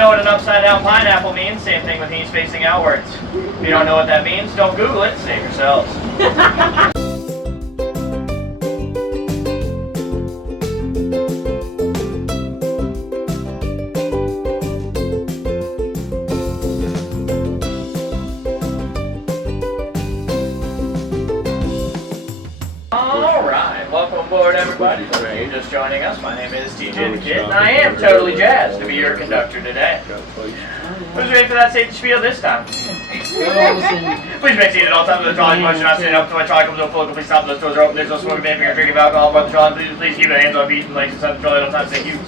know what an upside down pineapple means, same thing with knees facing outwards. If you don't know what that means, don't Google it, save yourselves. Welcome aboard, everybody. For you just joining us, my name is TJ the Kid, and I am totally jazzed to be your conductor today. Who's ready for that safety spiel this time? Please remain seated at all times with the trolley motion. Not sitting up until my trolley comes to a full complete stop. Those doors are open. There's no smoking, vaping, or drinking of alcohol aboard the trolley. Please keep your hands on feet and legs inside the trolley at all times. Thank you.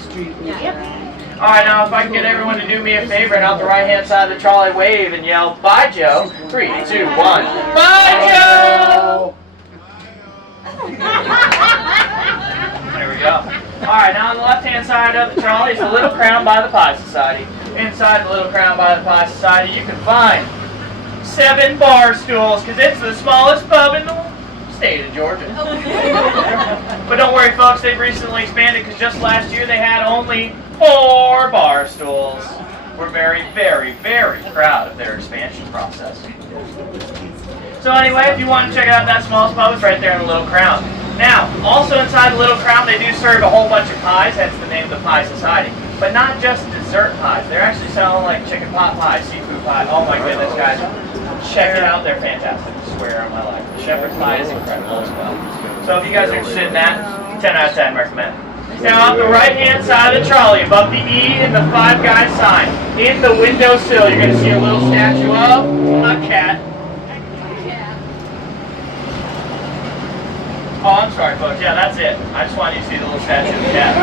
Alright, now if I can get everyone to do me a favor and out the right hand side of the trolley wave and yell, "Bye, Joe." 3, 2, 1. Bye, Joe! There we go. Alright, now on the left-hand side of the trolley is the Little Crown by the Pie Society. Inside the Little Crown by the Pie Society, you can find 7 bar stools, because it's the smallest pub in the state of Georgia. But don't worry, folks, they've recently expanded, because just last year they had only 4 bar stools. We're very, very, very proud of their expansion process. So anyway, if you want to check out that smallest pub, it's right there in the Little Crown. Now, also inside the Little Crown, they do serve a whole bunch of pies, hence the name of the Pie Society. But not just dessert pies. They're actually selling like chicken pot pie, seafood pie. Oh my goodness, guys. Check it out. They're fantastic. I swear on my life. The shepherd's pie is incredible as well. So if you guys are interested in that, 10 out of 10 recommend. Now on the right-hand side of the trolley, above the E and the Five Guys sign, in the windowsill, you're going to see a little statue of a cat. Oh, I'm sorry, folks. Yeah, that's it. I just wanted you to see the little statue of the cat.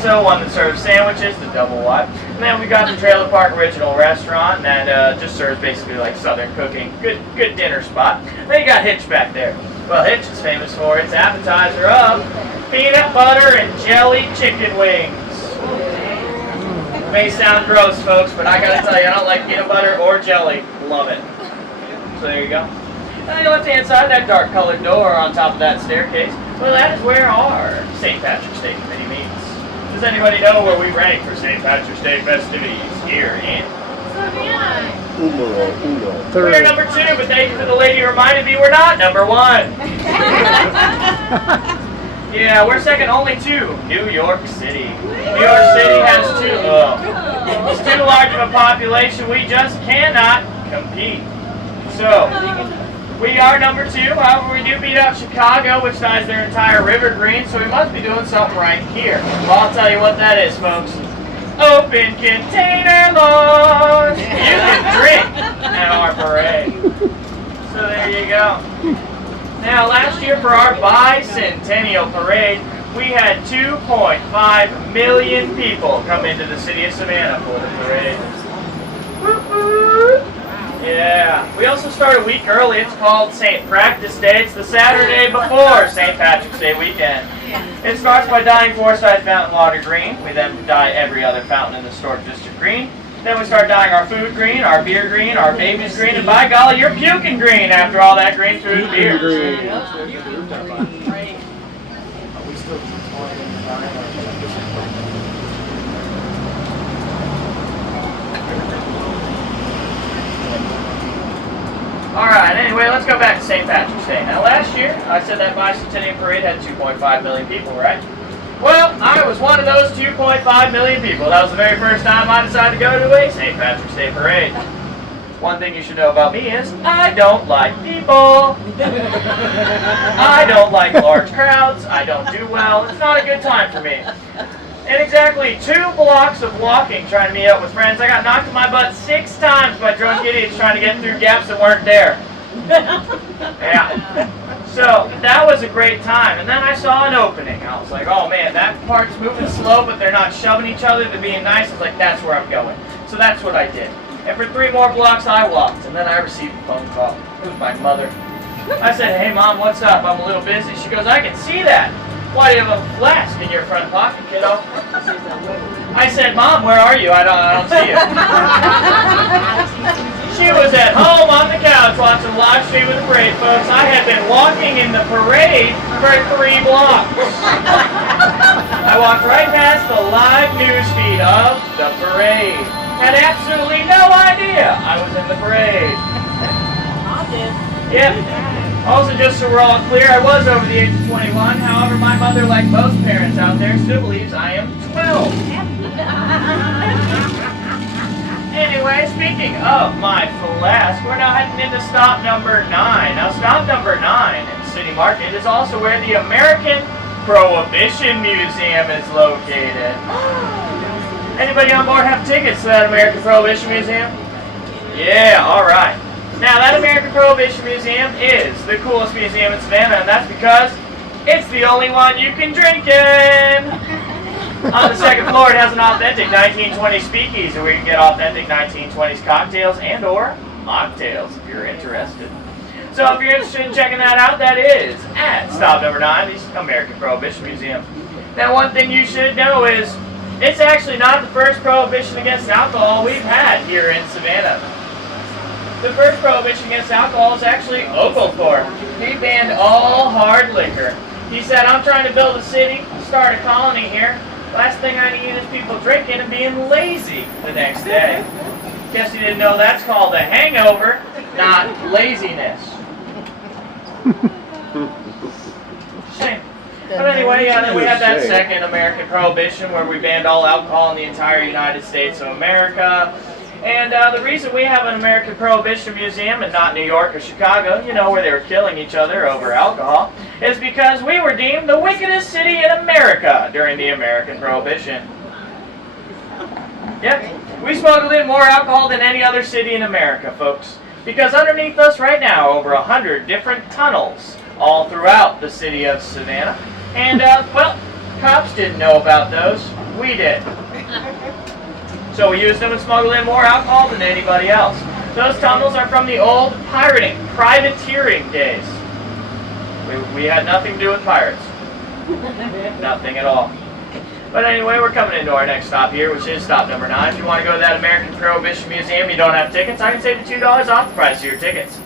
So, one that serves sandwiches, the double wide. And then we got the Trailer Park Original Restaurant, and that just serves basically like Southern cooking. Good dinner spot. Then you got Hitch back there. Well, Hitch is famous for its appetizer of peanut butter and jelly chicken wings. May sound gross, folks, but I gotta tell you, I don't like peanut butter or jelly. Love it. So there you go. And on the left-hand side, that dark-colored door on top of that staircase, well, that is where our St. Patrick's Day committee meets. Does anybody know where we rank for St. Patrick's Day festivities here in Savannah? We're number 2, but thank you for the lady who reminded me we're not number 1. Yeah, we're second only to New York City. New York City has it's too large of a population, we just cannot compete. So, we are number 2, however we do beat out Chicago, which dyes their entire river green, so we must be doing something right here. Well, I'll tell you what that is, folks. Open container laws! You can drink at our parade. So there you go. Now, last year for our bicentennial parade, we had 2.5 million people come into the city of Savannah for the parade. Yeah, we also start a week early. It's called St. Practice Day. It's the Saturday before St. Patrick's Day weekend. It starts by dyeing Forsyth fountain water green. We then dye every other fountain in the historic district green. Then we start dyeing our food green, our beer green, our babies green, and by golly, you're puking green after all that green food and beer. Alright, anyway, let's go back to St. Patrick's Day. Now, last year, I said that bicentennial parade had 2.5 million people, right? Well, I was one of those 2.5 million people. That was the very first time I decided to go to a St. Patrick's Day parade. One thing you should know about me is, I don't like people. I don't like large crowds. I don't do well. It's not a good time for me. In exactly 2 blocks of walking trying to meet up with friends, I got knocked in my butt 6 times by drunk idiots trying to get through gaps that weren't there. Yeah. So, that was a great time. And then I saw an opening. I was like, oh man, that part's moving slow, but they're not shoving each other. They're being nice. I was like, that's where I'm going. So that's what I did. And for 3 more blocks, I walked. And then I received a phone call. It was my mother. I said, hey mom, what's up? I'm a little busy. She goes, I can see that. Why do you have a flask in your front pocket, kiddo? I said, Mom, where are you? I don't see you. She was at home on the couch watching the live stream of the parade, folks. I had been walking in the parade for 3 blocks. I walked right past the live news feed of the parade. Had absolutely no idea I was in the parade. I did. Yep. Also, just so we're all clear, I was over the age of 21. However, my mother, like most parents out there, still believes I am 12. Anyway, speaking of my flask, we're now heading into stop number 9. Now, stop number 9 in City Market is also where the American Prohibition Museum is located. Anybody on board have tickets to that American Prohibition Museum? Yeah, alright. Now, that American Prohibition Museum is the coolest museum in Savannah, and that's because it's the only one you can drink in! On the second floor, it has an authentic 1920s speakeasy where you can get authentic 1920s cocktails and or mocktails if you're interested. So if you're interested in checking that out, that is at stop number 9, the American Prohibition Museum. Now, one thing you should know is it's actually not the first prohibition against alcohol we've had here in Savannah. The first prohibition against alcohol is actually Oglethorpe. He banned all hard liquor. He said, I'm trying to build a city, start a colony here. Last thing I need is people drinking and being lazy the next day. Guess you didn't know that's called a hangover, not laziness. Shame. But anyway, then we had that second American Prohibition where we banned all alcohol in the entire United States of America. And the reason we have an American Prohibition Museum and not New York or Chicago, you know, where they were killing each other over alcohol, is because we were deemed the wickedest city in America during the American Prohibition. Yep, we smuggled in more alcohol than any other city in America, folks. Because underneath us right now are over 100 different tunnels all throughout the city of Savannah. And, well, cops didn't know about those. We did. So we used them and smuggled in more alcohol than anybody else. Those tunnels are from the old pirating, privateering days. We had nothing to do with pirates. Nothing at all. But anyway, we're coming into our next stop here, which is stop number 9. If you want to go to that American Prohibition Museum, you don't have tickets, I can save you $2 off the price of your tickets.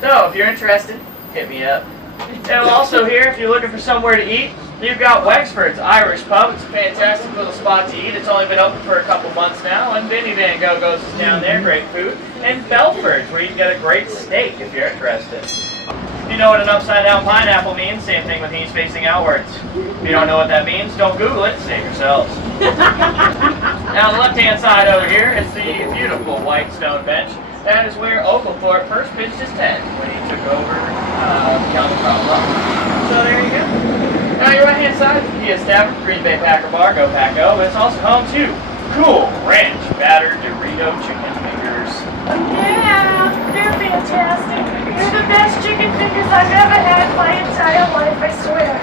So, if you're interested, hit me up. And also here, if you're looking for somewhere to eat, you've got Wexford's Irish Pub. It's a fantastic little spot to eat. It's only been open for a couple months now. And Vinny Van Go-Go's is down there, great food. And Belford's, where you can get a great steak if you're interested. If you know what an upside-down pineapple means, same thing with knees facing outwards. If you don't know what that means, don't Google it, save yourselves. Now, on the left-hand side over here is the beautiful white stone bench. That is where Oglethorpe first pitched his tent when he took over beyond the Trolley. So there you go. Now, your right-hand side is the Kia Tavern, Green Bay Packer Bar, Go Pack Go, but it's also home to Cool Ranch Battered Dorito Chicken Fingers. Yeah, they're fantastic. They're the best chicken fingers I've ever had in my entire life, I swear.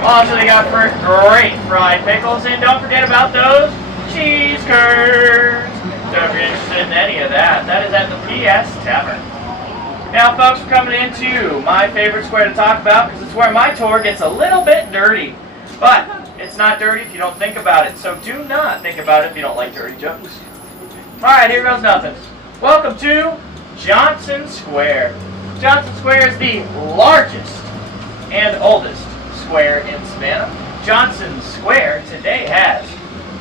Also, they got first great fried pickles, and don't forget about those cheese curds. So if you're interested in any of that, that is at the PS Tavern. Now, folks, we're coming into my favorite square to talk about because it's where my tour gets a little bit dirty. But it's not dirty if you don't think about it, so do not think about it if you don't like dirty jokes. Alright, here goes nothing. Welcome to Johnson Square. Johnson Square is the largest and oldest square in Savannah. Johnson Square today has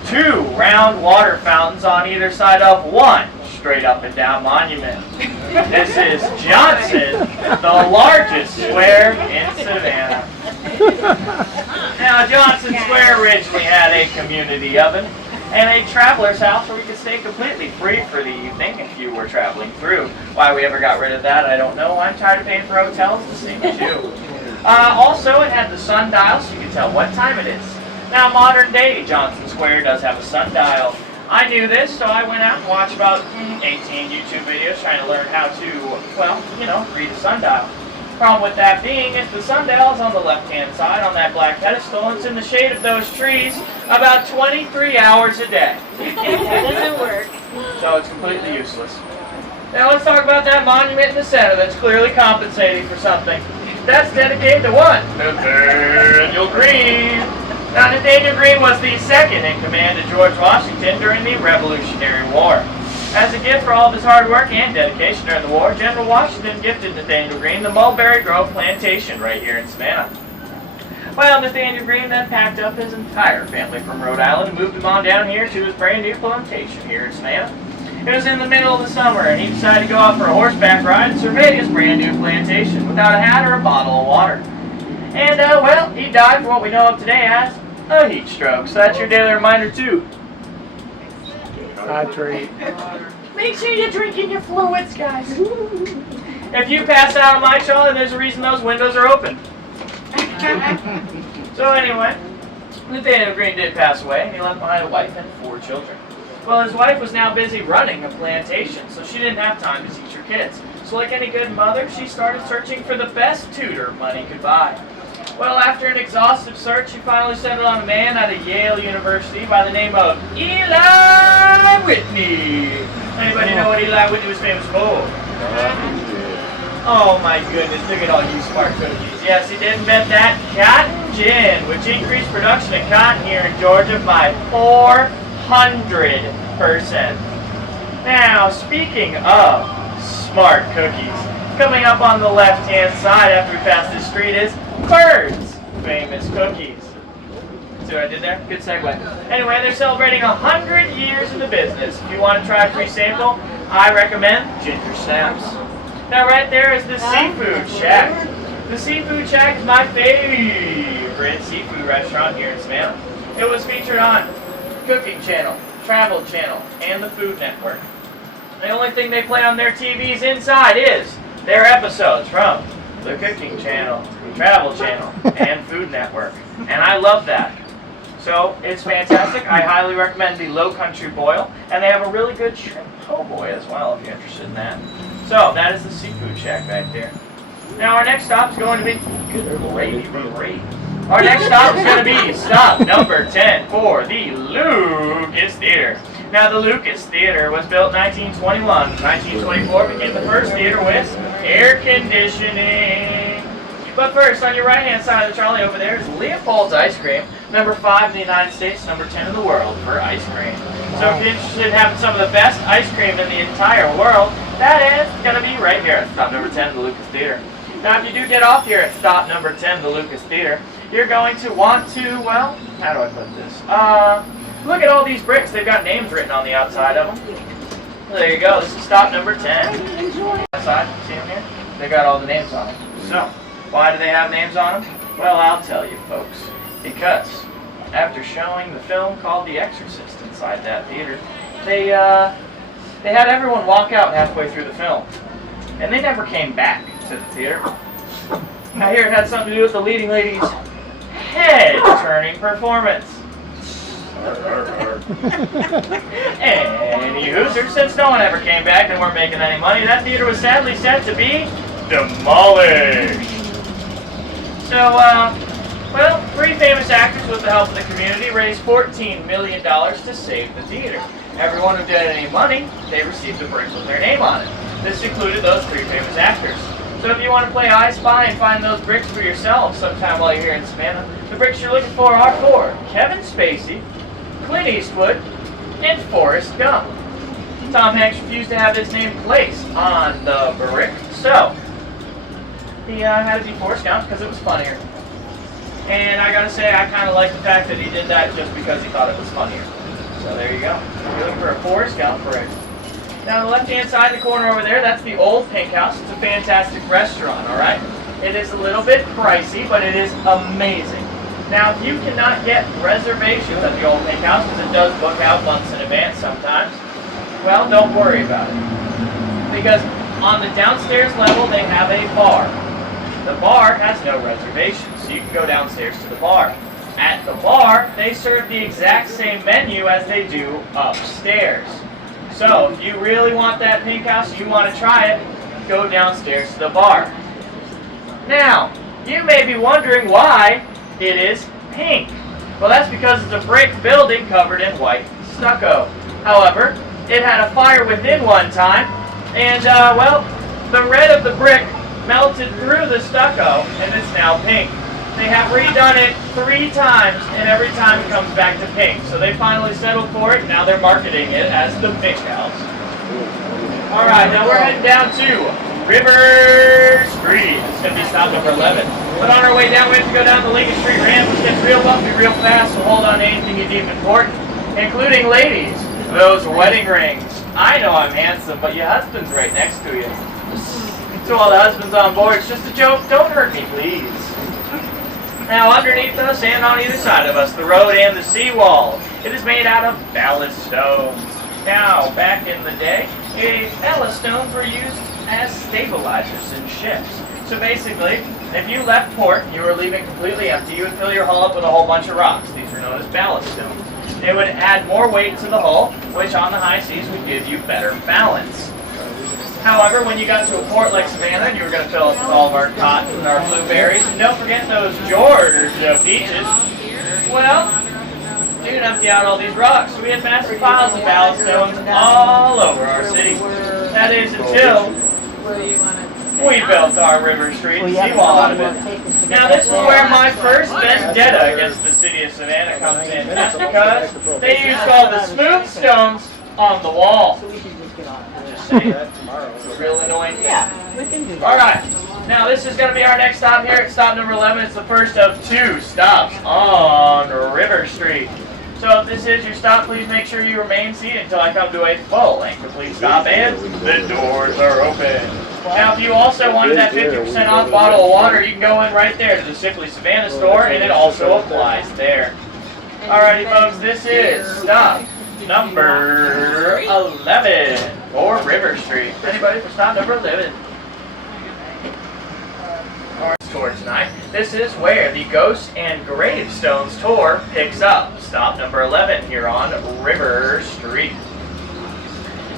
2 round water fountains on either side of one straight up and down monument. This is Johnson, the largest square in Savannah. Now, Johnson Square originally had a community oven and a traveler's house where we could stay completely free for the evening if you were traveling through. Why we ever got rid of that, I don't know. I'm tired of paying for hotels the same as you. Also, it had the sundial so you could tell what time it is. Now, modern day Johnson Square does have a sundial. I knew this, so I went out and watched about 18 YouTube videos trying to learn how to, well, you know, read a sundial. Problem with that being is the sundial is on the left-hand side on that black pedestal, and it's in the shade of those trees about 23 hours a day. It doesn't work. So it's completely useless. Now let's talk about that monument in the center that's clearly compensating for something. That's dedicated to what? Nathaniel Greene. Now, Nathaniel Greene was the second in command of George Washington during the Revolutionary War. As a gift for all of his hard work and dedication during the war, General Washington gifted Nathaniel Greene the Mulberry Grove Plantation right here in Savannah. Well, Nathaniel Greene then packed up his entire family from Rhode Island and moved them on down here to his brand new plantation here in Savannah. It was in the middle of the summer, and he decided to go out for a horseback ride and survey his brand new plantation without a hat or a bottle of water. And, well, he died for what we know of today as a heat stroke. So that's your daily reminder, too. Hydrate. Make sure you're drinking your fluids, guys. If you pass out on my trolley, there's a reason those windows are open. So anyway, Nathaniel Greene did pass away, and he left behind a wife and 4 children. Well, his wife was now busy running a plantation, so she didn't have time to teach her kids. So like any good mother, she started searching for the best tutor money could buy. Well, after an exhaustive search, she finally settled on a man at a Yale University by the name of Eli Whitney. Anybody know what Eli Whitney was famous for? Oh my goodness, look at all you smart cookies. Yes, he did invent that cotton gin, which increased production of cotton here in Georgia by 400%. Now, speaking of smart cookies, coming up on the left-hand side after we pass this street is Bird's famous cookies. See what I did there? Good segue. Anyway, they're celebrating 100 years in the business. If you want to try a free sample, I recommend ginger snaps. Now right there is the Seafood Shack. The Seafood Shack is my favorite seafood restaurant here in Savannah. It was featured on Cooking Channel, Travel Channel, and the Food Network. The only thing they play on their TVs inside is their episodes from the Cooking Channel, Travel Channel, and Food Network. And I love that. So it's fantastic. I highly recommend the Low Country Boil, and they have a really good shrimp po' boy as well if you're interested in that. So that is the Seafood Shack right there. Now our next stop is going to be Our next stop is going to be stop number 10 for the Lucas Theater. Now the Lucas Theater was built in 1921. 1924 became the first theater with air conditioning. But first, on your right-hand side of the trolley over there is Leopold's Ice Cream, number 5 in the United States, number 10 in the world for ice cream. So if you're interested in having some of the best ice cream in the entire world, that is going to be right here at stop number 10 of the Lucas Theater. Now if you do get off here at stop number 10 of the Lucas Theater, you're going to want to, well, how do I put this? Look at all these bricks. They've got names written on the outside of them. There you go. This is stop number 10. Outside, see them here? They got all the names on them. So, why do they have names on them? Well, I'll tell you, folks. Because after showing the film called The Exorcist inside that theater, they had everyone walk out halfway through the film. And they never came back to the theater. Now here it had something to do with the leading lady's head-turning performance. Any hoosers, since no one ever came back and weren't making any money, that theater was sadly set to be demolished. So, well, 3 famous actors with the help of the community raised $14 million to save the theater. Everyone who did any money, they received a brick with their name on it. This included those 3 famous actors. So if you want to play I Spy and find those bricks for yourself sometime while you're here in Savannah, the bricks you're looking for are for Kevin Spacey, Clint Eastwood, and Forrest Gump. Tom Hanks refused to have his name placed on the brick, so he had to be Forrest Gump because it was funnier. And I gotta say, I kind of like the fact that he did that just because he thought it was funnier. So there you go. You're looking for a Forrest Gump brick. Now on the left-hand side in the corner over there, that's the Old Pink House. It's a fantastic restaurant, alright? It is a little bit pricey, but it is amazing. Now, if you cannot get reservations at the Old Pink House, because it does book out months in advance sometimes, well, don't worry about it. Because on the downstairs level, they have a bar. The bar has no reservations, so you can go downstairs to the bar. At the bar, they serve the exact same menu as they do upstairs. So, if you really want that Pink House, you want to try it, go downstairs to the bar. Now, you may be wondering why it is pink. Well, that's because it's a brick building covered in white stucco. However, it had a fire within one time, and, well, the red of the brick melted through the stucco, and it's now pink. They have redone it 3 times, and every time it comes back to pink. So they finally settled for it, and now they're marketing it as the Pink House. All right, now we're heading down to River Street. It's going to be stop number 11. But on our way down, we have to go down the Lincoln Street ramp, which gets real bumpy real fast, so hold on to anything you deem important, including ladies, those wedding rings. I know I'm handsome, but your husband's right next to you. To all the husbands on board, it's just a joke. Don't hurt me, please. Now, underneath us and on either side of us, the road and the seawall. It is made out of ballast stones. Now, back in the day, ballast stones were used as stabilizers in ships. So basically, if you left port and you were leaving completely empty, you would fill your hull up with a whole bunch of rocks. These were known as ballast stones. They would add more weight to the hull, which on the high seas would give you better balance. However, when you got to a port like Savannah and you were going to fill up with all of our cotton and our blueberries, and don't forget those Georgia peaches, well, you'd empty out all these rocks. So we had massive piles of ballast stones all over our city. That is until we built our River Street seawall out of it. Now this is where my first vendetta against the city of Savannah comes in. That's because they used all the smooth stones on the wall. Just saying. It's real annoying. Yeah, we can do that. Alright, now this is going to be our next stop here at stop number 11. It's the first of 2 stops on River Street. So if this is your stop, please make sure you remain seated until I come to a full and complete stop and the doors are open. Now if you also wanted that 50% off bottle of water, you can go in right there to the Simply Savannah store and it also applies there. Alrighty folks, this is stop number 11 for River Street. Anybody for stop number 11? Our tour tonight. This is where the Ghosts and Gravestones tour picks up. Stop number 11 here on River Street.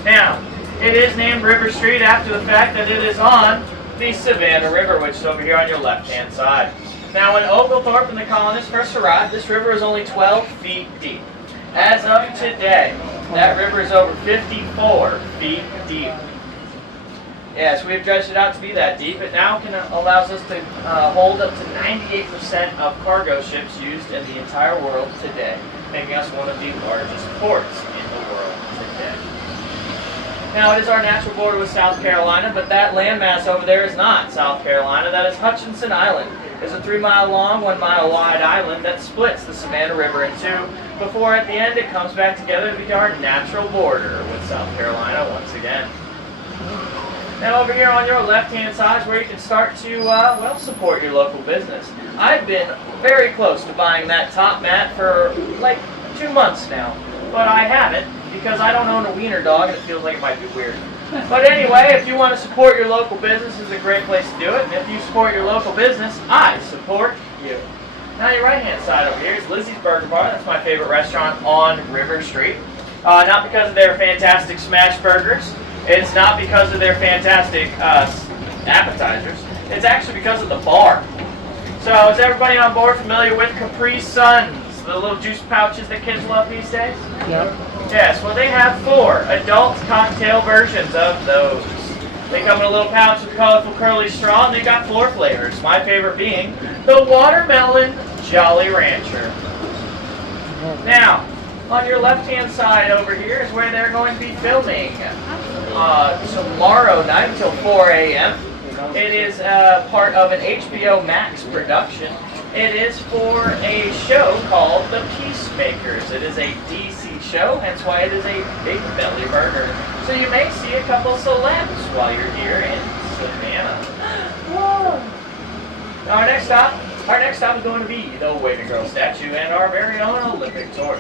Now, it is named River Street after the fact that it is on the Savannah River, which is over here on your left-hand side. Now, when Oglethorpe and the colonists first arrived, this river is only 12 feet deep. As of today, that river is over 54 feet deep. Yes, we have dredged it out to be that deep. It now allows us to hold up to 98% of cargo ships used in the entire world today, making us one of the largest ports in the world today. Now, it is our natural border with South Carolina, but that landmass over there is not South Carolina. That is Hutchinson Island. It's a 3-mile long, 1-mile wide island that splits the Savannah River in two, before at the end it comes back together to be our natural border with South Carolina once again. Now over here on your left-hand side is where you can start to, well, support your local business. I've been very close to buying that top mat for like 2 months now, but I haven't because I don't own a wiener dog and it feels like it might be weird. But anyway, if you want to support your local business, this is a great place to do it. And if you support your local business, I support you. Now your right-hand side over here is Lizzie's Burger Bar. That's my favorite restaurant on River Street. Not because of their fantastic smash burgers. It's not because of their fantastic appetizers. It's actually because of the bar. So is everybody on board familiar with Capri Suns, the little juice pouches that kids love these days? Yep. Yes, well they have 4 adult cocktail versions of those. They come in a little pouch with a colorful curly straw, and they got 4 flavors. My favorite being the Watermelon Jolly Rancher. Now, on your left-hand side over here is where they're going to be filming tomorrow night until 4 a.m. It is part of an HBO Max production. It is for a show called The Peacemakers. It is a DC show, hence why it is a big belly burger. So you may see a couple celebs while you're here in Savannah. Whoa. Our next stop is going to be the Waving Girl statue and our very own Olympic torch.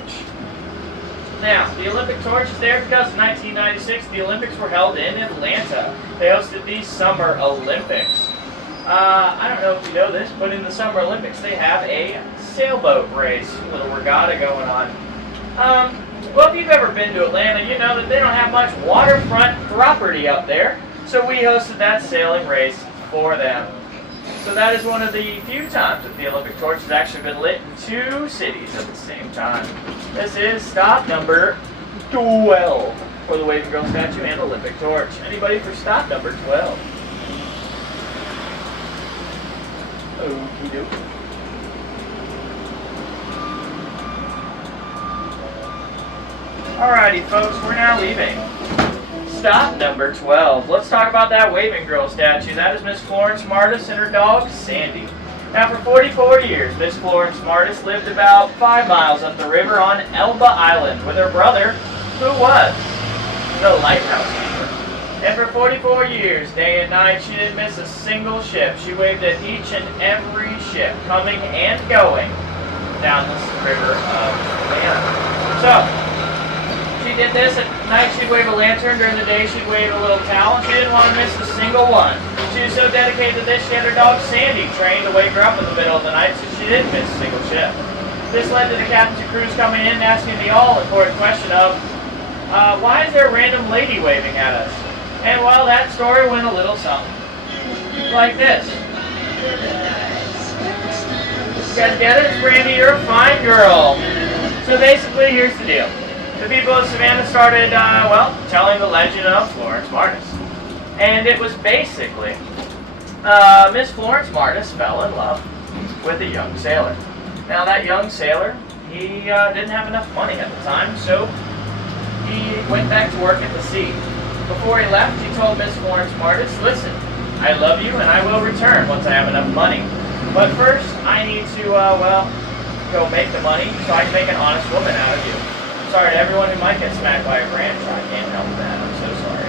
Now, the Olympic torch is there because in 1996 the Olympics were held in Atlanta. They hosted the Summer Olympics. I don't know if you know this, but in the Summer Olympics they have a sailboat race, a little regatta going on. Well, if you've ever been to Atlanta, you know that they don't have much waterfront property up there, so we hosted that sailing race for them. So that is one of the few times that the Olympic torch has actually been lit in 2 cities at the same time. This is stop number 12 for the Waving Girl statue and Olympic torch. Anybody for stop number 12? Okie dokie. Alrighty folks, we're now leaving stop number 12. Let's talk about that waving girl statue. That is Miss Florence Martis and her dog, Sandy. Now, for 44 years, Miss Florence Martis lived about 5 miles up the river on Elba Island with her brother, who was the lighthouse keeper. And for 44 years, day and night, she didn't miss a single ship. She waved at each and every ship coming and going down this river of Savannah. So, she did this at night. She'd wave a lantern. During the day, she'd wave a little towel. She didn't want to miss a single one. She was so dedicated to this, she had her dog Sandy trained to wake her up in the middle of the night so she didn't miss a single ship. This led to the captains and crews coming in and asking the all-important question of, why is there a random lady waving at us? And well, that story went a little something like this. You guys get it? Brandy, you're a fine girl. So basically, here's the deal. The people of Savannah started, telling the legend of Florence Martis. And it was basically, Miss Florence Martis fell in love with a young sailor. Now that young sailor, he didn't have enough money at the time, so he went back to work at the sea. Before he left, he told Miss Florence Martis, listen, I love you and I will return once I have enough money. But first, I need to, go make the money so I can make an honest woman out of you. Sorry to everyone who might get smacked by a branch. I can't help that. I'm so sorry.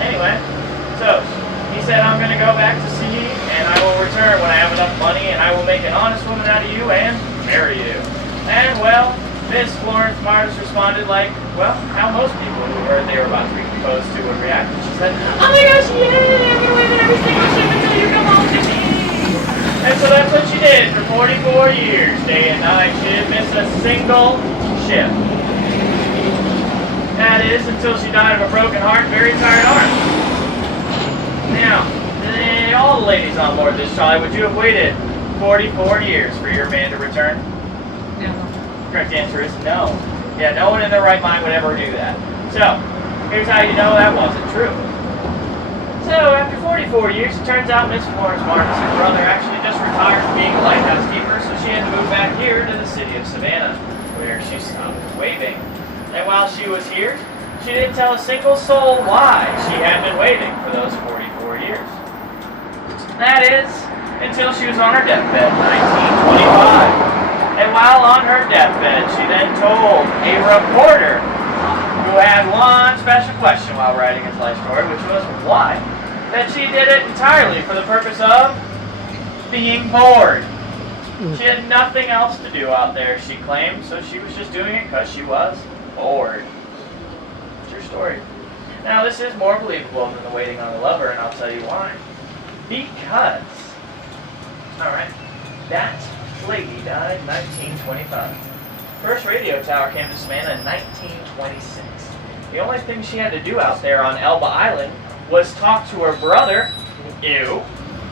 Anyway, so he said, I'm going to go back to sea and I will return when I have enough money and I will make an honest woman out of you and marry you. And, well, Miss Florence Martis responded like, well, how most people who heard they were about to be proposed to would react. And she said, oh my gosh, yay! I'm going to wave at every single ship until you come home to me. And so that's what she did for 44 years, day and night. She didn't miss a single ship. That is, until she died of a broken heart and very tired arm. Now, all the ladies on board this trolley, would you have waited 44 years for your man to return? No. Correct answer is no. Yeah, no one in their right mind would ever do that. So, here's how you know that wasn't true. So, after 44 years, it turns out Miss Florence Martis' brother actually just retired from being a lighthouse keeper, so she had to move back here to the city of Savannah, where she stopped waving. And while she was here, she didn't tell a single soul why she had been waving for those 44 years. That is, until she was on her deathbed in 1925. And while on her deathbed, she then told a reporter who had one special question while writing his life story, which was why, that she did it entirely for the purpose of being bored. She had nothing else to do out there, she claimed, so she was just doing it because she was bored. True story. Now, this is more believable than the waiting on a lover, and I'll tell you why. Because, that lady died in 1925. First radio tower came to Savannah in 1926. The only thing she had to do out there on Elba Island was talk to her brother,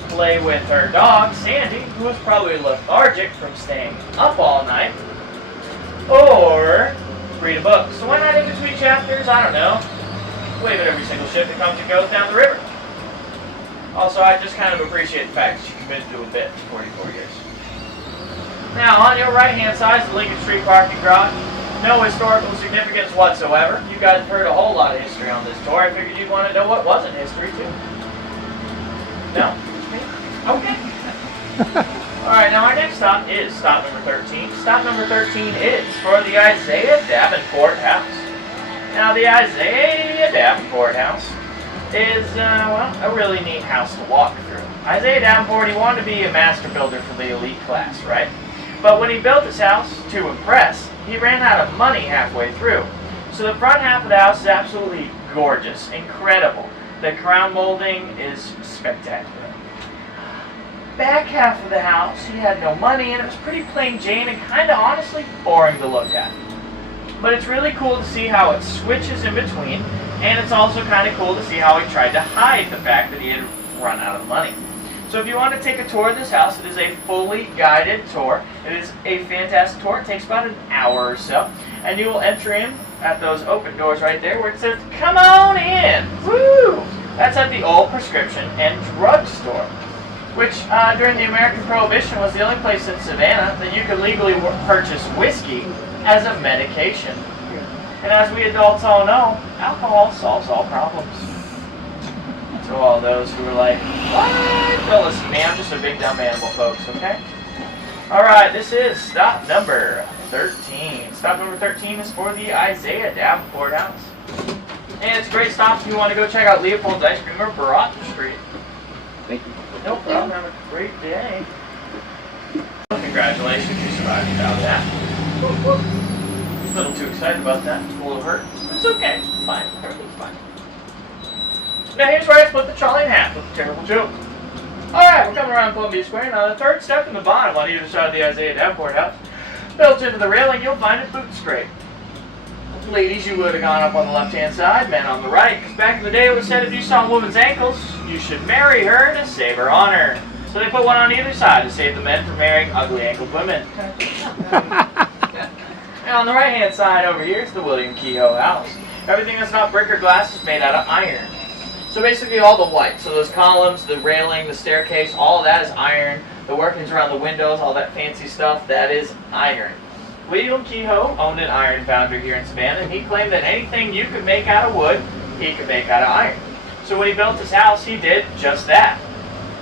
play with her dog, Sandy, who was probably lethargic from staying up all night, or read a book. So why not in between chapters? I don't know. Wave at every single ship that comes and goes down the river. Also, I just kind of appreciate the fact that she committed to a bit for 44 years. Now, on your right-hand side is the Lincoln Street parking garage. No historical significance whatsoever. You guys have heard a whole lot of history on this tour. I figured you'd want to know what wasn't history, too. No? Okay. Alright, now our next stop is stop number 13. Stop number 13 is for the Isaiah Davenport House. Now, the Isaiah Davenport House is, a really neat house to walk through. Isaiah Davenport, he wanted to be a master builder for the elite class, right? But when he built his house to impress, he ran out of money halfway through. So the front half of the house is absolutely gorgeous, incredible. The crown molding is spectacular. Back half of the house, he had no money, and it was pretty plain Jane and kind of honestly boring to look at. But it's really cool to see how it switches in between, and it's also kind of cool to see how he tried to hide the fact that he had run out of money. So if you want to take a tour of this house, it is a fully guided tour. It is a fantastic tour. It takes about an hour or so. And you will enter in at those open doors right there where it says, come on in. Woo! That's at the old prescription and drug store, which during the American Prohibition was the only place in Savannah that you could legally purchase whiskey as a medication. And as we adults all know, alcohol solves all problems. So all those who are like, what? Don't listen to me, I'm just a big dumb animal, folks, okay? Alright, this is stop number 13. Stop number 13 is for the Isaiah Davenport House. And it's a great stop if you want to go check out Leopold's Ice Cream or Baratza Street. Thank you. No problem, have a great day. Congratulations, you survived without that. A little too excited about that, it's a little hurt. It's okay, it's fine, everything's fine. Now here's where I split the trolley in half with a terrible joke. Alright, we're coming around Columbia Square. Now the third step in the bottom on either side of the Isaiah Davenport House, built into the railing, you'll find a boot scrape. Ladies, you would have gone up on the left-hand side, men on the right, because back in the day it was said if you saw a woman's ankles, you should marry her to save her honor. So they put one on either side to save the men from marrying ugly-ankled women. Now on the right-hand side over here is the William Kehoe House. Everything that's not brick or glass is made out of iron. So basically all the white. So those columns, the railing, the staircase, all of that is iron. The workings around the windows, all that fancy stuff, that is iron. William Kehoe owned an iron foundry here in Savannah, and he claimed that anything you could make out of wood, he could make out of iron. So when he built his house, he did just that.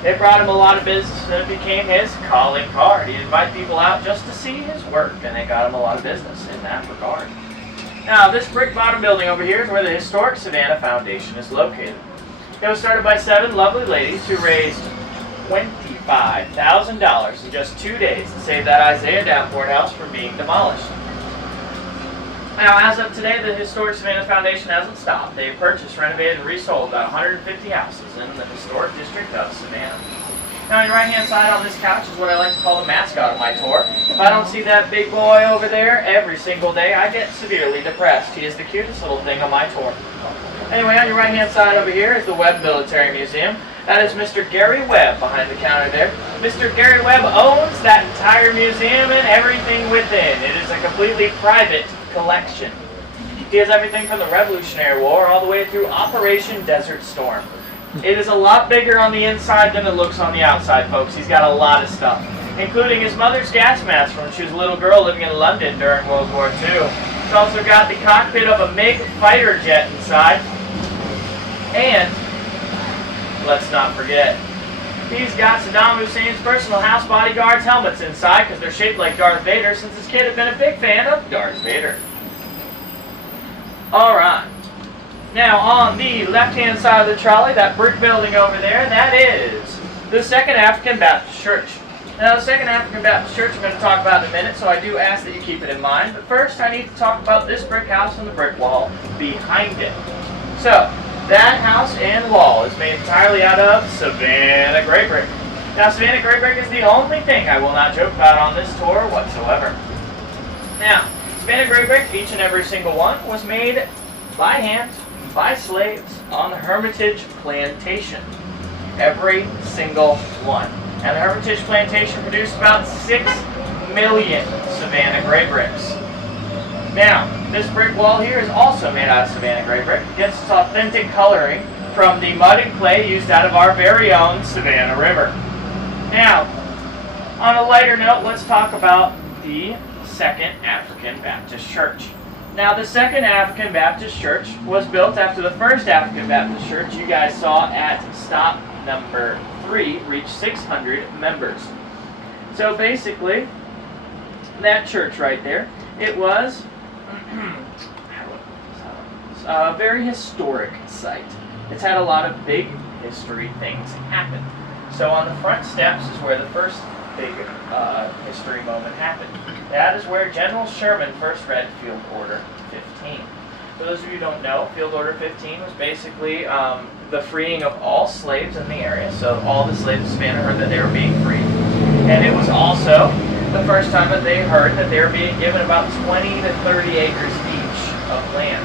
It brought him a lot of business, and it became his calling card. He'd invite people out just to see his work, and it got him a lot of business in that regard. Now, this brick bottom building over here is where the historic Savannah Foundation is located. It was started by 7 lovely ladies who raised $25,000 in just 2 days to save that Isaiah Davenport House from being demolished. Now, as of today, the historic Savannah Foundation hasn't stopped. They've purchased, renovated, and resold about 150 houses in the historic district of Savannah. Now, on your right-hand side on this couch is what I like to call the mascot of my tour. If I don't see that big boy over there every single day, I get severely depressed. He is the cutest little thing on my tour. Anyway, on your right-hand side over here is the Webb Military Museum. That is Mr. Gary Webb behind the counter there. Mr. Gary Webb owns that entire museum and everything within. It is a completely private collection. He has everything from the Revolutionary War all the way through Operation Desert Storm. It is a lot bigger on the inside than it looks on the outside, folks. He's got a lot of stuff, including his mother's gas mask from when she was a little girl living in London during World War II. He's also got the cockpit of a MiG fighter jet inside. And, let's not forget, he's got Saddam Hussein's personal house bodyguards' helmets inside because they're shaped like Darth Vader since his kid had been a big fan of Darth Vader. Alright. Now, on the left-hand side of the trolley, that brick building over there, that is the Second African Baptist Church. Now, the Second African Baptist Church I'm going to talk about in a minute, so I do ask that you keep it in mind. But first, I need to talk about this brick house and the brick wall behind it. So, that house and wall is made entirely out of Savannah gray brick. Now, Savannah gray brick is the only thing I will not joke about on this tour whatsoever. Now, Savannah gray brick, each and every single one, was made by hand by slaves on the Hermitage Plantation. Every single one. And the Hermitage Plantation produced about 6 million Savannah gray bricks. Now, this brick wall here is also made out of Savannah gray brick. It gets its authentic coloring from the mud and clay used out of our very own Savannah River. Now, on a lighter note, let's talk about the Second African Baptist Church. Now, the Second African Baptist Church was built after the First African Baptist Church you guys saw at stop number 3 reached 600 members. So basically, that church right there, it was a very historic site. It's had a lot of big history things happen. So on the front steps is where the first big history moment happened. That is where General Sherman first read Field Order 15. For those of you who don't know, Field Order 15 was basically the freeing of all slaves in the area. So all the slaves of Savannah heard that they were being freed. And it was also the first time that they heard that they were being given about 20 to 30 acres each of land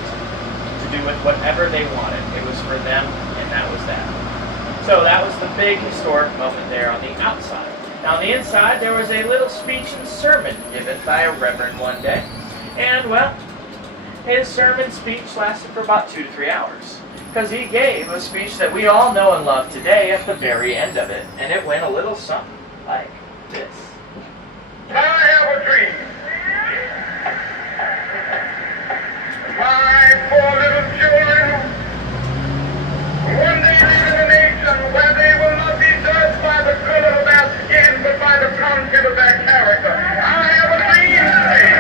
to do with whatever they wanted. It was for them, and that was that. So that was the big historic moment there on the outside. Now on the inside, there was a little speech and sermon given by a reverend one day. And, well, his sermon speech lasted for about 2 to 3 hours. Because he gave a speech that we all know and love today at the very end of it. And it went a little something like this. I have a dream My poor little children, one day live in a nation where they will not be judged by the color of their skin, but by the content of their character. I have a dream today.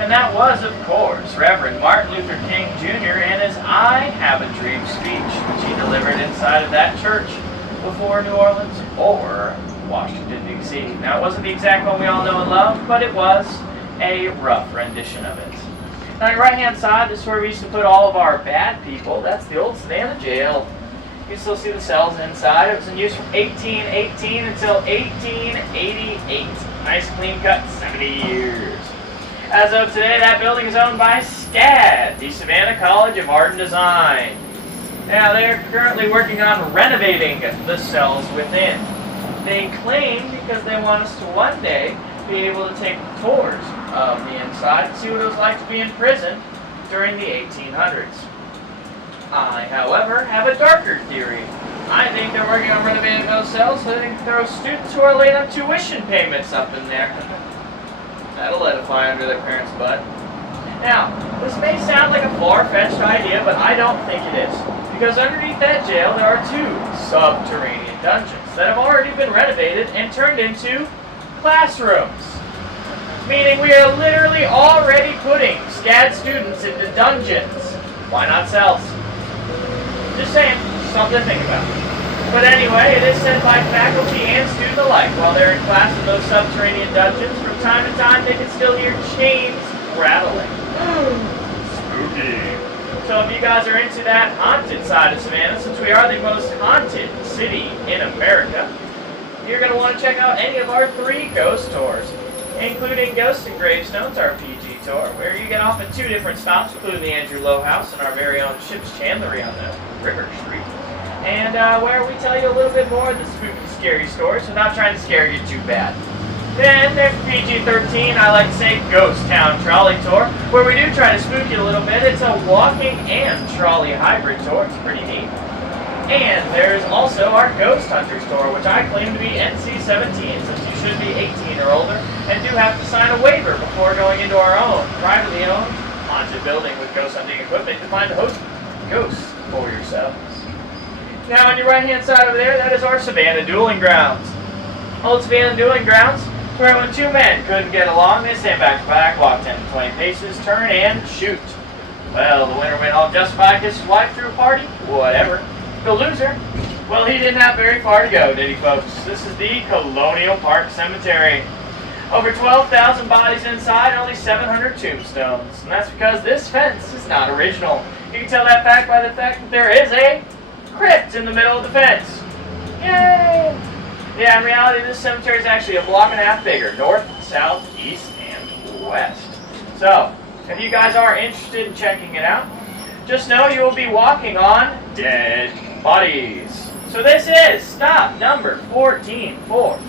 And that was, of course, Reverend Martin Luther King Jr. and his I Have a Dream speech, which he delivered inside of that church before New Orleans or Washington, D.C. Now, it wasn't the exact one we all know and love, but it was a rough rendition of it. Now, on your right-hand side, this is where we used to put all of our bad people. That's the old Savannah jail. You can still see the cells inside. It was in use from 1818 until 1888. Nice, clean-cut, 70 years. As of today, that building is owned by SCAD, the Savannah College of Art and Design. Now, they're currently working on renovating the cells within. They claim because they want us to one day be able to take tours of the inside and see what it was like to be in prison during the 1800s. I, however, have a darker theory. I think they're working on renovating those cells so they can throw students who are late on tuition payments up in there. That'll let it fly under their parents' butt. Now, this may sound like a far-fetched idea, but I don't think it is. Because underneath that jail, there are two subterranean dungeons that have already been renovated and turned into classrooms. Meaning we are literally already putting SCAD students into dungeons. Why not cells? Just saying, something to think about. But anyway, it is said by faculty and students alike, while they're in class in those subterranean dungeons, from time to time they can still hear chains rattling. Spooky. So if you guys are into that haunted side of Savannah, since we are the most haunted city in America, you're going to want to check out any of our 3 ghost tours, including Ghosts and Gravestones, our PG tour, where you get off at 2 different stops, including the Andrew Lowe House and our very own Ship's Chandlery on the River Street. And where we tell you a little bit more of the spooky, scary stories without trying to scare you too bad. Then there's PG-13, I like to say Ghost Town Trolley Tour, where we do try to spook you a little bit. It's a walking and trolley hybrid tour. It's pretty neat. And there's also our Ghost Hunters Tour, which I claim to be NC-17, since you should be 18 or older, and do have to sign a waiver before going into our own, privately owned, haunted building with ghost hunting equipment to find host ghosts for yourselves. Now, on your right-hand side over there, that is our Savannah Dueling Grounds. Old Savannah Dueling Grounds, where when 2 men couldn't get along, they stand back to back, walk 10 to 20 paces, turn, and shoot. Well, the winner went all justified, kissed his wife through a party, whatever. The loser, well, he didn't have very far to go, did he, folks? This is the Colonial Park Cemetery. Over 12,000 bodies inside, only 700 tombstones. And that's because this fence is not original. You can tell that fact by the fact that there is a crypt in the middle of the fence. Yay! Yeah, in reality, this cemetery is actually a block and a half bigger, north, south, east, and west. So, if you guys are interested in checking it out, just know you will be walking on dead bodies. So this is stop number 14-4.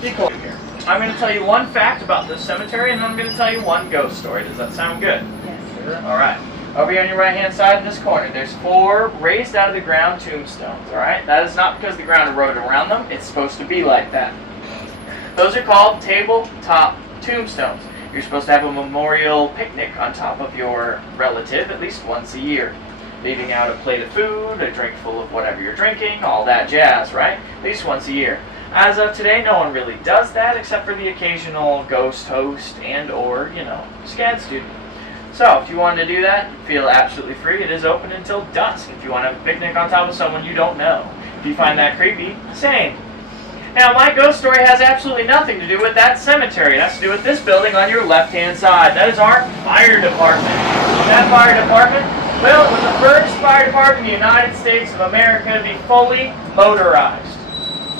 Be cool here. I'm going to tell you one fact about this cemetery, and then I'm going to tell you one ghost story. Does that sound good? Yes, sir. All right. Over here on your right-hand side in this corner, there's 4 raised out of the ground tombstones, all right? That is not because the ground eroded around them. It's supposed to be like that. Those are called tabletop tombstones. You're supposed to have a memorial picnic on top of your relative at least once a year. Leaving out a plate of food, a drink full of whatever you're drinking, all that jazz, right? At least once a year. As of today, no one really does that except for the occasional ghost host and or, SCAD student. So, if you want to do that, feel absolutely free. It is open until dusk if you want to have a picnic on top of someone you don't know. If you find that creepy, same. Now, my ghost story has absolutely nothing to do with that cemetery. It has to do with this building on your left-hand side. That is our fire department. That fire department, well, it was the first fire department in the United States of America to be fully motorized.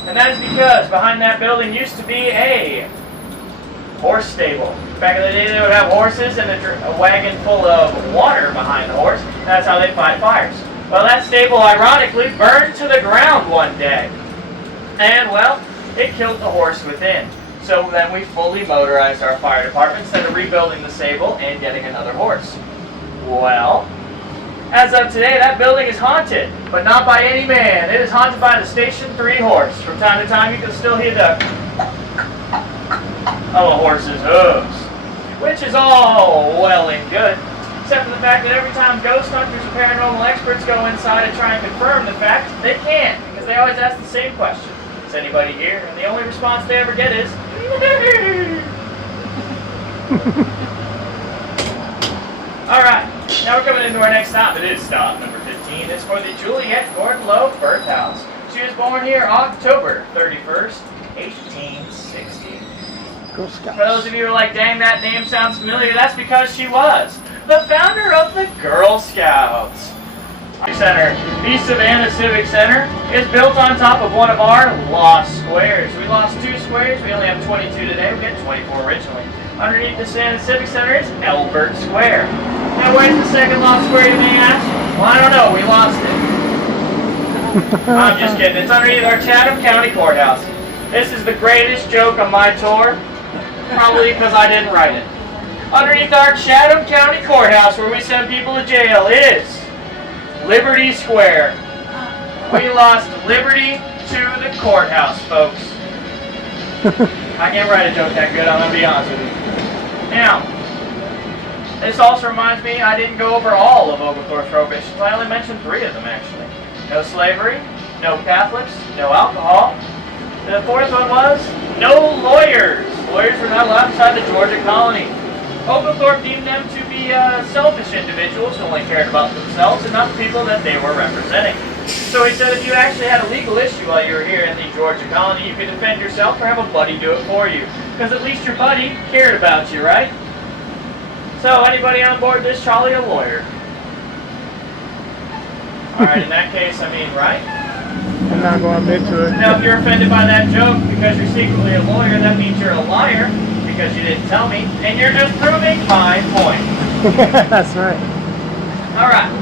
And that is because behind that building used to be a horse stable. Back in the day, they would have horses and a wagon full of water behind the horse. That's how they fight fires. Well, that stable, ironically, burned to the ground one day. And, well, it killed the horse within. So then we fully motorized our fire department instead of rebuilding the stable and getting another horse. Well, as of today, that building is haunted, but not by any man. It is haunted by the Station 3 horse. From time to time, you can still hear the of a horse's hooves. which is all well and good, except for the fact that every time ghost hunters and paranormal experts go inside and try and confirm the fact, they can't, because they always ask the same question. Is anybody here? And the only response they ever get is, Alright, now we're coming into our next stop. It is stop number 15. It's for the Juliette Gordon-Lowe birth house. She was born here October 31st, 1860. Girl Scouts. For those of you who are like, dang, that name sounds familiar, that's because she was the founder of the Girl Scouts. Center. The Savannah Civic Center is built on top of one of our lost squares. We lost 2 squares. We only have 22 today. We had 24 originally. Underneath the Savannah Civic Center is Elbert Square. Now, where's the second lost square, you may ask? Well, I don't know. We lost it. I'm just kidding. It's underneath our Chatham County Courthouse. This is the greatest joke on my tour, probably because I didn't write it. Underneath our Chatham County Courthouse, where we send people to jail, is Liberty Square. We lost Liberty to the courthouse, folks. I can't write a joke that good, I'm going to be honest with you. Now, this also reminds me I didn't go over all of Oglethorpe's prohibitions. I only mentioned 3 of them, actually. No slavery, no Catholics, no alcohol. The 4th one was no lawyers. Lawyers were not allowed inside the Georgia colony. Oglethorpe deemed them to be selfish individuals who only cared about themselves and not the people that they were representing. So he said if you actually had a legal issue while you were here in the Georgia colony, you could defend yourself or have a buddy do it for you. Because at least your buddy cared about you, right? So anybody on board this trolley a lawyer? Alright, in that case, I mean, right? I'm not going into it. Now if you're offended by that joke because you're secretly a lawyer, that means you're a liar. Because you didn't tell me, and you're just proving my point. That's right. Alright.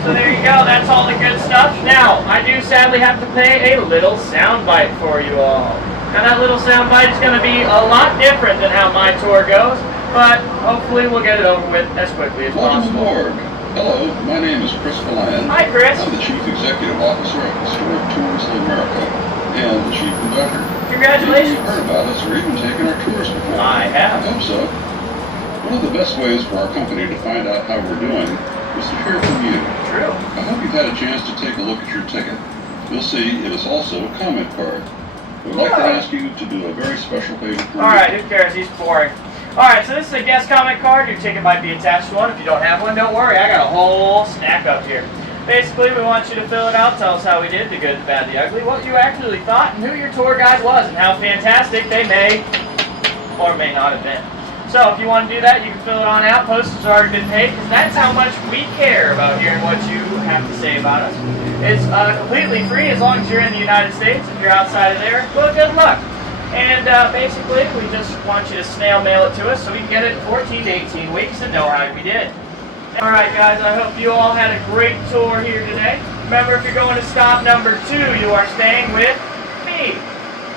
So there you go, that's all the good stuff. Now, I do sadly have to play a little soundbite for you all. Now that little soundbite is going to be a lot different than how my tour goes, but hopefully we'll get it over with as quickly as Welcome possible. aboard. Hello, my name is Chris Valland. Hi, Chris. I'm the Chief Executive Officer of Historic Tours of America and the Chief Conductor. Congratulations. You've heard about us or even taken our tours before. I have. I hope so. One of the best ways for our company to find out how we're doing is to hear from you. True. I hope you've had a chance to take a look at your ticket. You'll see it is also a comment card. We'd like to ask you to do a very special favor for me. Alright, who cares? He's boring. Alright, so this is a guest comment card. Your ticket might be attached to one. If you don't have one, don't worry. I got a whole stack up here. Basically, we want you to fill it out, tell us how we did, the good, the bad, the ugly, what you actually thought, and who your tour guide was, and how fantastic they may or may not have been. So if you want to do that, you can fill it on out. Postage has already been paid, because that's how much we care about hearing what you have to say about us. It's completely free as long as you're in the United States. If you're outside of there, well, good luck. And basically, we just want you to snail mail it to us so we can get it in 14 to 18 weeks and know how we did. Alright guys, I hope you all had a great tour here today. Remember, if you're going to stop number 2, you are staying with me.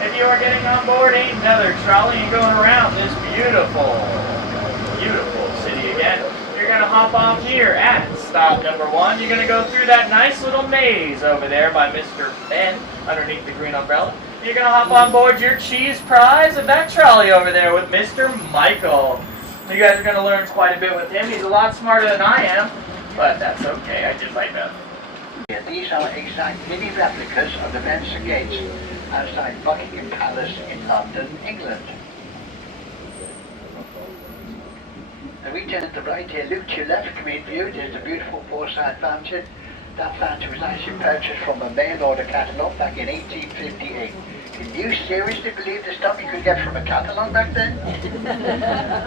If you are getting on board another trolley and going around this beautiful, beautiful city again, you're going to hop off here at stop number 1. You're going to go through that nice little maze over there by Mr. Ben underneath the green umbrella. You're going to hop on board your cheese prize of that trolley over there with Mr. Michael. You guys are going to learn quite a bit with him. He's a lot smarter than I am, but that's okay. I did my best. These are exact mini replicas of the Windsor Gates outside Buckingham Palace in London, England. The region at the right here, look to your left, coming view, there's the beautiful four-side fountain. That fountain was actually purchased from a mail order catalogue back in 1858. Can you seriously believe the stuff you could get from a catalogue back then?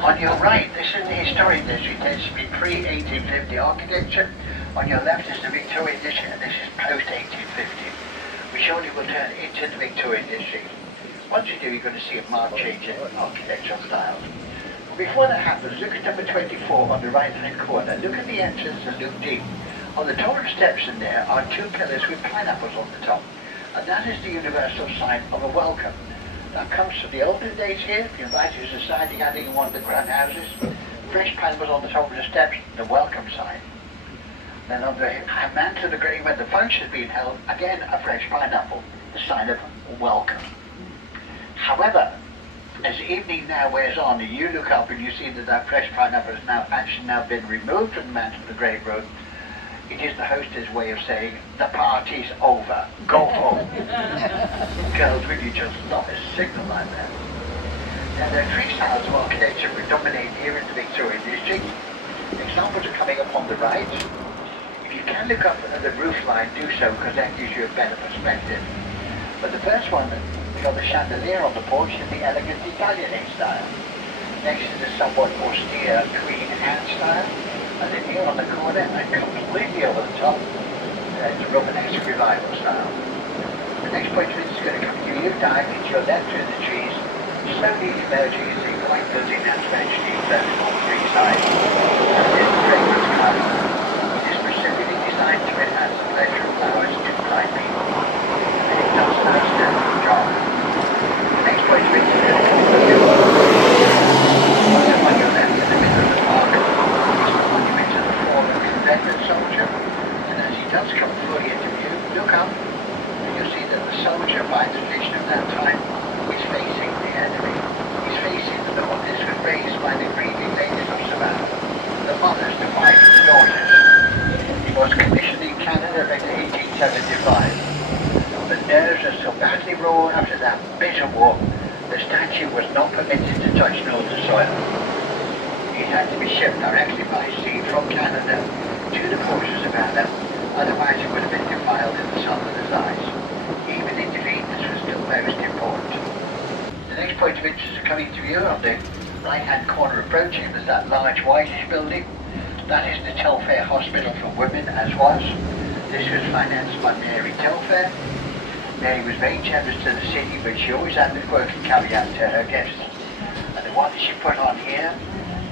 On your right, this is the historic district. This is pre-1850 architecture. On your left is the Victorian district, and this is post-1850. We shortly will turn into the Victorian district. Once you do, you're going to see a marked change in architectural styles. Before that happens, look at number 24 on the right-hand corner. Look at the entrance to Luke Deep. On the top of the steps in there are 2 pillars with pineapples on the top. And that is the universal sign of a welcome. That comes from the olden days here. If you invite to a society gathering in one of the grand houses, fresh pineapples on the top of the steps, the welcome sign. Then on the mantle of the green where the function is being held, again a fresh pineapple, the sign of welcome. However, As the evening now wears on and you look up and you see that that fresh pineapple has now been removed from the mantle of the grave road, it is the hostess' way of saying, the party's over, go home. Girls really just love a signal like that. Now there are three styles of architecture which dominate here in the Victorian district. Examples are coming up on the right. If you can look up at the roof line, do so, because that gives you a better perspective. But the first one, we got the chandelier on the porch in the elegant Italianate style. Next is the somewhat austere Queen Anne style. And then here on the corner, and completely over the top, the Romanesque Revival style. The next point is going to come to you, dive into your left through the trees, slowly emerging as the white building that's mentioned on three sides. And then the fragrance cloud. It is specifically designed to enhance the pleasure of flowers to blind people. And it does an outstanding job. The next point is going to come to you. On your left in the middle of the park, veteran soldier, and as he does come fully into view, look up and you'll see that the soldier, by tradition of that time, is facing the enemy. He's facing the north. This was raised by the grieving ladies of Savannah, the mothers to fight for the daughters. He was commissioned in Canada in 1875. The nerves are so badly raw after that bitter war, the statue was not permitted to touch northern soil. It had to be shipped directly by sea from Canada to the port of Savannah, otherwise it would have been defiled in the Southerners' eyes. Even in defeat, this was still most important. The next point of interest is coming to view on the right-hand corner approaching. There's that large whitish building. That is the Telfair Hospital for Women, as was. This was financed by Mary Telfair. Mary was very generous to the city, but she always had the quirky caveat to her guests. And the one that she put on here,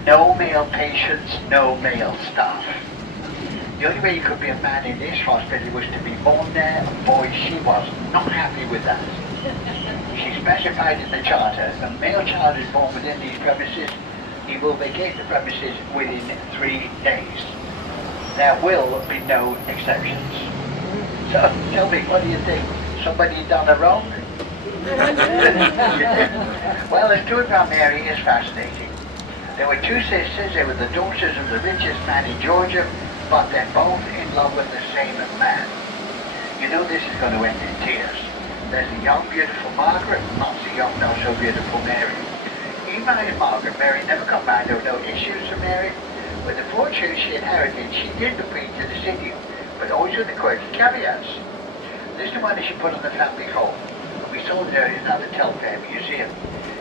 no male patients, no male staff. The only way you could be a man in this hospital was to be born there, and boy, she was not happy with that. She specified in the charter, if a male child is born within these premises, he will vacate the premises within 3 days. There will be no exceptions. So, tell me, what do you think? Somebody done her wrong? Well, the story about Mary is fascinating. There were two sisters, they were the daughters of the richest man in Georgia, but they're both in love with the same man. You know this is going to end in tears. There's the young, beautiful Margaret, not the young, not so beautiful Mary. He married Margaret. Mary never got married. There were no issues for Mary. With the fortune she inherited, she did bequeath to the city, but always with the quirky caveats. This is the one that she put on the family home. We saw it earlier at the Telfair Museum.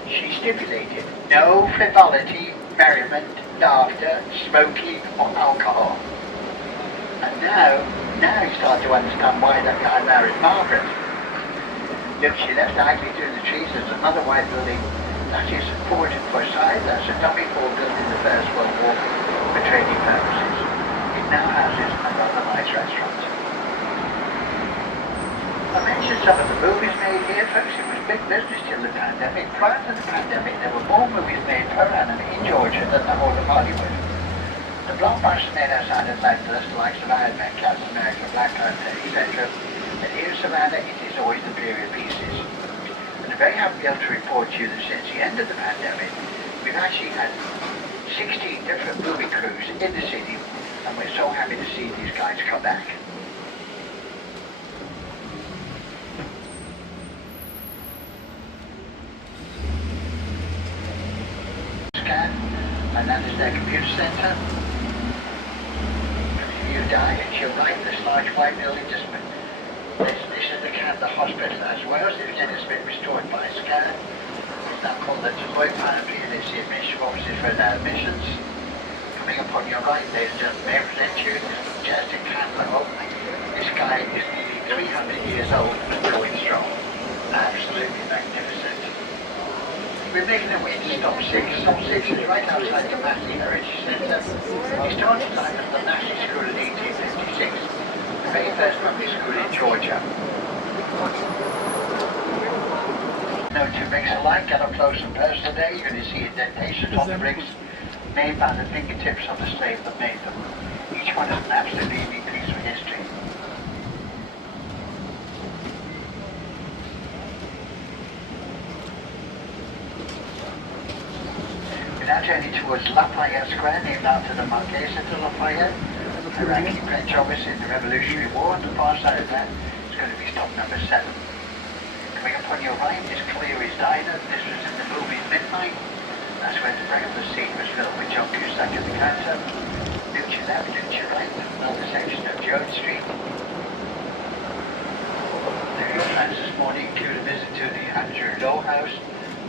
She stipulated no frivolity, merriment, laughter, smoking, or alcohol. And now you start to understand why that guy married Margaret. Look, she left idly through the trees. There's another white building that is forward and Forsyth. That's a dummy fort built in the First World War for trading purposes. It now houses a rather nice restaurant. I mentioned some of the movies made here, folks. It was big business till the pandemic. Prior to the pandemic, there were more movies made per annum in Georgia than the whole of Hollywood. The blockbusters made outside Atlanta, like Savannah, Captain America, Black Panther, etc. And here in Savannah, it is always the period pieces. And I'm very happy to be able to report to you that since the end of the pandemic, we've actually had 16 different movie crews in the city, and we're so happy to see these guys come back. Scan, and that is their computer center. You die at your right, this large white building just this is the Canada Hospital as well. It has been restored by scan. It's now called the Trolley apparently, and it's the admission offices for the admissions. Coming up on your right, there's just may present you just in Canada. This guy is nearly 300 years old and going strong. Absolutely magnificent. We're making our way to Stop 6. Stop 6 is right outside the Massey Heritage Centre. He started life at the Massey School in 1856, the very first public school in Georgia. No two bricks alike, get up close and personal there. You're going to see indentations on the bricks made by the fingertips of the slave that made them. Each one is an absolutely unique piece of history. towards Lafayette Square, named after the Marquess de Lafayette, Iraqi French officer in the Revolutionary War. On the far side of that is going to be stop number 7. Coming up on your right is Cleary's Diner. This was in the movie Midnight. That's where the breakfast scene was filmed with John Cusack at the counter. Look to your left, look to your right, another section of Jones Street. Your plans this morning include a visit to the Andrew Lowe House.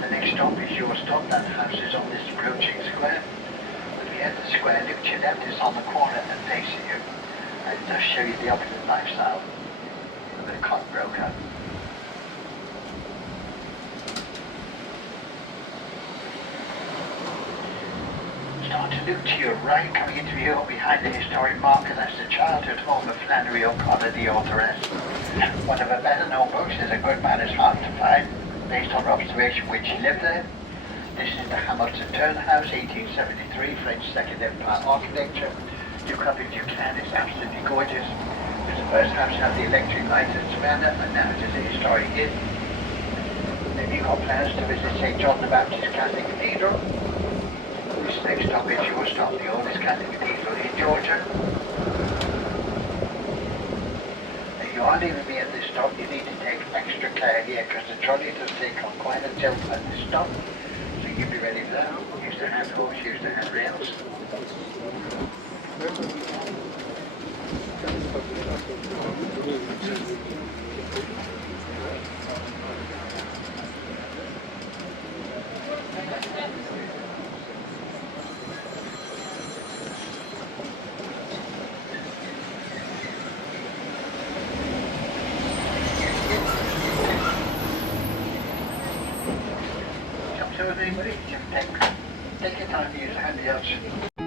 The next stop is your stop. That house is on this approaching square. When we enter the square, look to your left, it's on the corner and facing you. And it does show you the opposite lifestyle of the clockbroker. Start to look to your right, coming into view behind the historic marker. That's the childhood home of Flannery O'Connor, the authoress. One of her better known books is A Good Man is Hard to Find, based on her observation when she lived there. This is the Hamilton Turner House, 1873, French Second Empire architecture. Look up if you can, it's absolutely gorgeous. It was the first house to have the electric light at Savannah, and now it is a historic hit. Then you've got plans to visit St. John the Baptist Catholic Cathedral. This next stop is your stop, the oldest Catholic cathedral in Georgia. If you are leaving me at this stop, you need to take extra care here because the trolley does take on quite a tilt at this stop. So you be ready for that. Use the handles, use the handrails. Jump to anybody, take your time to use the handrails.